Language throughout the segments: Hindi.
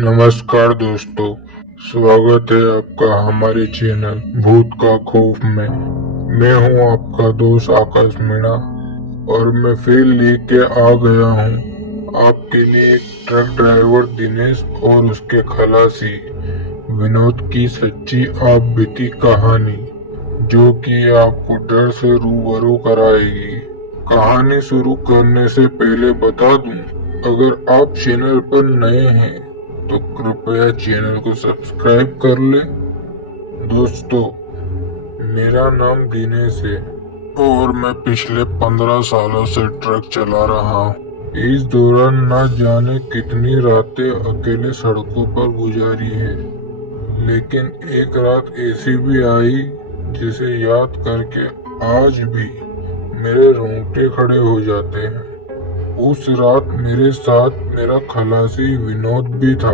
नमस्कार दोस्तों, स्वागत है आपका हमारे चैनल भूत का खौफ में। मैं हूं आपका दोस्त आकाश मीणा और मैं फिर लेके आ गया हूं आपके लिए एक ट्रक ड्राइवर दिनेश और उसके खलासी विनोद की सच्ची आप बीती कहानी, जो कि आपको डर से रूबरू कराएगी। कहानी शुरू करने से पहले बता दूं, अगर आप चैनल पर नए हैं तो कृपया चैनल को सब्सक्राइब कर ले। दोस्तों, मेरा नाम दिनेश है और मैं पिछले 15 सालों से ट्रक चला रहा हूँ। इस दौरान न जाने कितनी रातें अकेले सड़कों पर गुजारी है, लेकिन एक रात ऐसी भी आई जिसे याद करके आज भी मेरे रोंगटे खड़े हो जाते हैं। उस रात मेरे साथ मेरा खलासी विनोद भी था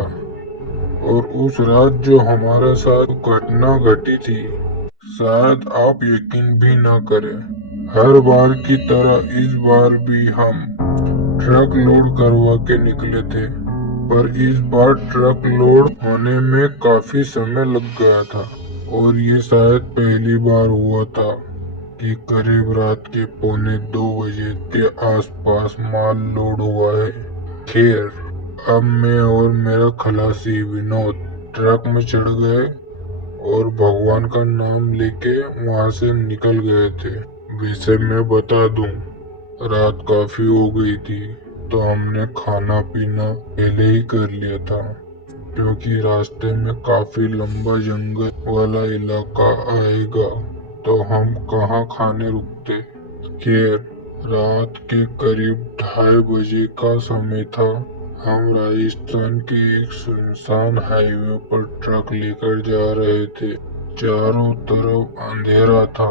और उस रात जो हमारे साथ घटना घटी थी, शायद आप यकीन भी ना करें। हर बार की तरह इस बार भी हम ट्रक लोड करवा के निकले थे, पर इस बार ट्रक लोड होने में काफी समय लग गया था और ये शायद पहली बार हुआ था कि करीब रात के 1:45 के आसपास माल लोड हुआ है। खैर, अब मैं और मेरा खलासी विनोद ट्रक में चढ़ गए और भगवान का नाम लेके वहां से निकल गए थे। वैसे मैं बता दूं, रात काफी हो गई थी तो हमने खाना पीना पहले ही कर लिया था, क्योंकि रास्ते में काफी लंबा जंगल वाला इलाका आएगा तो हम कहाँ खाने रुकते। खैर, रात के करीब 2:30 का समय था। हम राजस्थान के एक सुनसान हाईवे पर ट्रक लेकर जा रहे थे। चारों तरफ अंधेरा था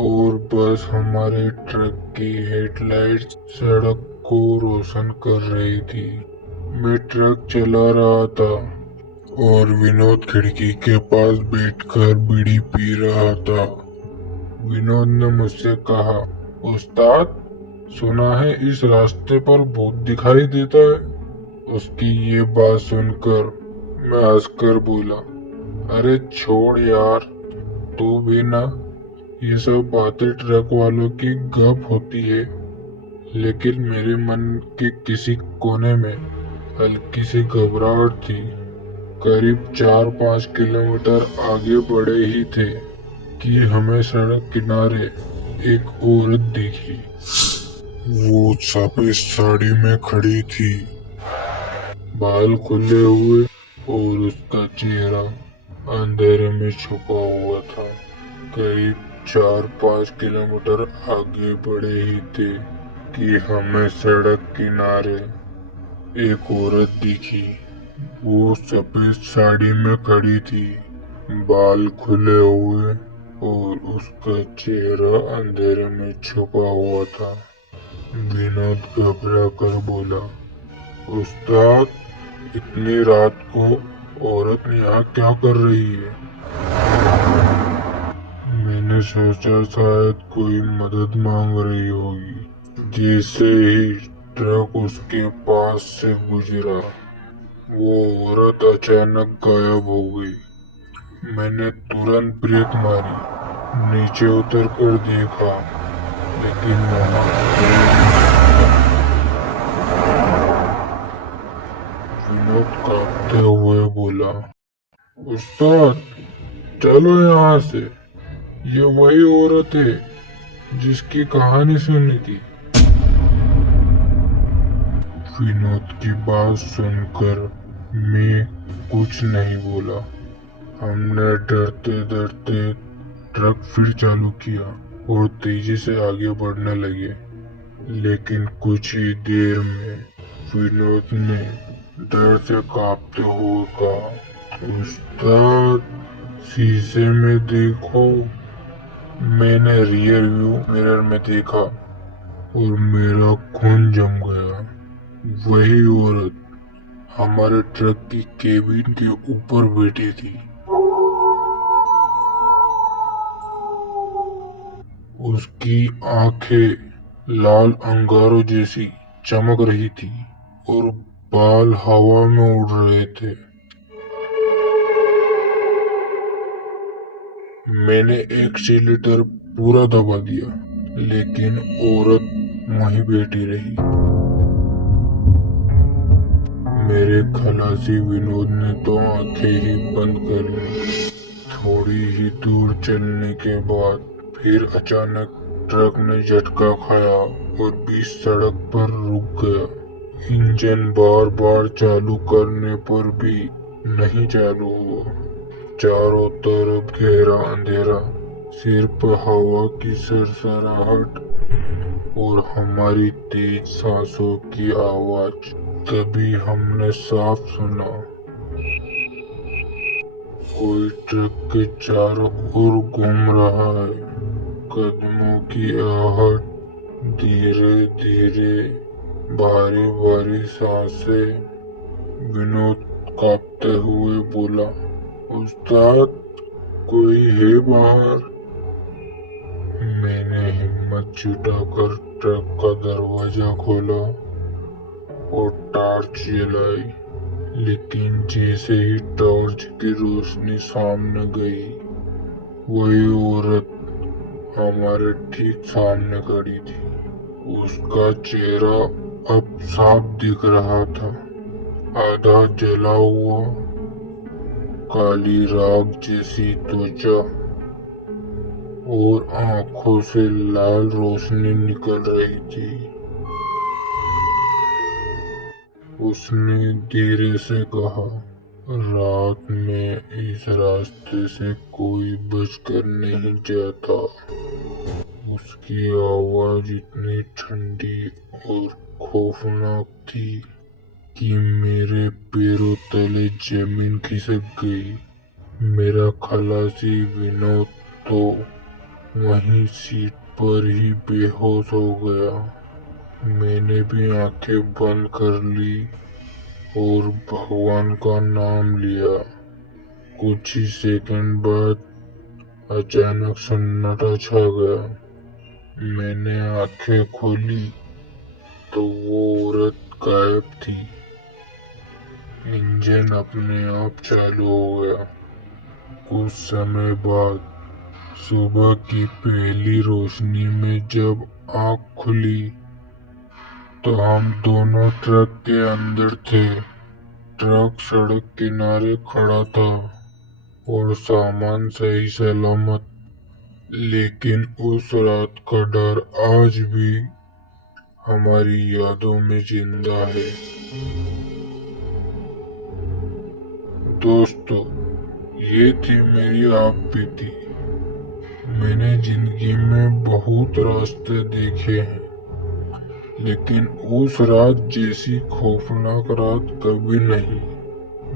और बस हमारे ट्रक की हेडलाइट्स सड़क को रोशन कर रही थी। मैं ट्रक चला रहा था और विनोद खिड़की के पास बैठकर बीड़ी पी रहा था। विनोद ने मुझसे कहा, उस्ताद, सुना है इस रास्ते पर भूत दिखाई देता है। उसकी ये बात सुनकर मैं हंसकर बोला, अरे छोड़ यार, तू भी ना, ये सब बातें ट्रक वालों की गप होती है। लेकिन मेरे मन के किसी कोने में हल्की सी घबराहट थी। करीब 4-5 किलोमीटर आगे बढ़े ही थे कि हमें सड़क किनारे एक औरत दिखी। वो सफेद साड़ी में खड़ी थी, बाल खुले हुए और उसका चेहरा अंधेरे में छुपा हुआ था। करीब 4-5 किलोमीटर आगे बढ़े ही थे कि हमें सड़क किनारे एक औरत दिखी। वो सफेद साड़ी में खड़ी थी, बाल खुले हुए और उसका चेहरा अंधेरे में छुपा हुआ था। विनोद घबरा कर बोला, उस्ताद, इतनी रात को औरत यहाँ क्या कर रही है? मैंने सोचा शायद कोई मदद मांग रही होगी। जैसे ही ट्रक उसके पास से गुजरा, वो औरत अचानक गायब हो गई। मैंने तुरंत ब्रेक मारी, नीचे उतर कर देखा, लेकिन वहाँ विनोद कांपते हुए बोला, उस्ताद, चलो यहाँ से, ये वही औरत है जिसकी कहानी सुनी थी। विनोद की बात सुनकर मैं कुछ नहीं बोला। हमने डरते डरते ट्रक फिर चालू किया और तेजी से आगे बढ़ने लगे। लेकिन कुछ ही देर में विनोद ने डर से कांपते हुए कहा, उस्ताद, शीशे में देखो। मैंने रियर व्यू मिरर में देखा और मेरा खून जम गया। वही औरत हमारे ट्रक की केबिन के ऊपर बैठी थी। उसकी आंखें लाल अंगारों जैसी चमक रही थी और बाल हवा में उड़ रहे थे। मैंने एक्सीलेटर पूरा दबा दिया, लेकिन औरत वहीं बैठी रही। मेरे खलासी विनोद ने तो आंखें ही बंद कर ली। थोड़ी ही दूर चलने के बाद फिर अचानक ट्रक ने झटका खाया और बीच सड़क पर रुक गया। इंजन बार बार चालू करने पर भी नहीं चालू हुआ। चारों तरफ गहरा अंधेरा, सिर्फ हवा की सरसराहट और हमारी तेज सांसों की आवाज। तभी हमने साफ सुना, कोई ट्रक के चारों ओर घूम रहा है। कदमों की आहट, धीरे धीरे, भारी भारी सांसें। विनोद कांपते हुए बोला, उस्ताद, कोई है बाहर? मैंने हिम्मत जुटाकर ट्रक का दरवाजा खोला और टॉर्च जलाई, लेकिन जैसे ही टॉर्च की रोशनी सामने गई, वही औरत हमारे ठीक सामने खड़ी थी। उसका चेहरा अब साफ दिख रहा था, आधा जला हुआ, काली राख जैसी त्वचा और आंखों से लाल रोशनी निकल रही थी। उसने धीरे से कहा, रात में इस रास्ते से कोई बचकर नहीं जाता। उसकी आवाज इतनी ठंडी और खौफनाक थी कि मेरे पैरों तले जमीन खिसक गई। मेरा खलासी विनोद तो वहीं सीट पर ही बेहोश हो गया। मैंने भी आंखें बंद कर ली और भगवान का नाम लिया। कुछ ही सेकंड बाद अचानक सन्नाटा छा गया। मैंने आंखें खोली तो वो औरत गायब थी। इंजन अपने आप चालू हो गया। कुछ समय बाद सुबह की पहली रोशनी में जब आँख खुली तो हम दोनों ट्रक के अंदर थे। ट्रक सड़क किनारे खड़ा था और सामान सही सलामत, लेकिन उस रात का डर आज भी हमारी यादों में जिंदा है। दोस्तों, ये थी मेरी आप बीती। मैंने जिंदगी में बहुत रास्ते देखे हैं, लेकिन उस रात जैसी खौफनाक रात कभी नहीं।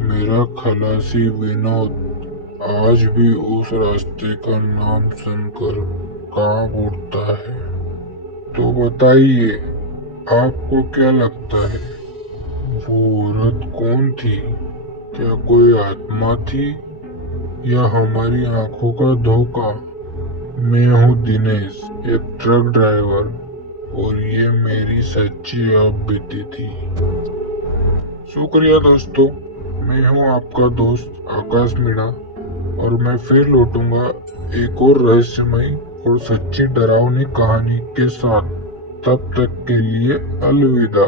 मेरा खलासी विनोद आज भी उस रास्ते का नाम सुनकर कांप उठता है। तो बताइए, आपको क्या लगता है, वो औरत कौन थी? क्या कोई आत्मा थी या हमारी आंखों का धोखा? मैं हूँ दिनेश, एक ट्रक ड्राइवर, और ये मेरी सच्ची आप बीती थी। शुक्रिया दोस्तों, मैं हूँ आपका दोस्त आकाश मीणा, और मैं फिर लौटूंगा एक और रहस्यमयी और सच्ची डरावनी कहानी के साथ। तब तक के लिए अलविदा।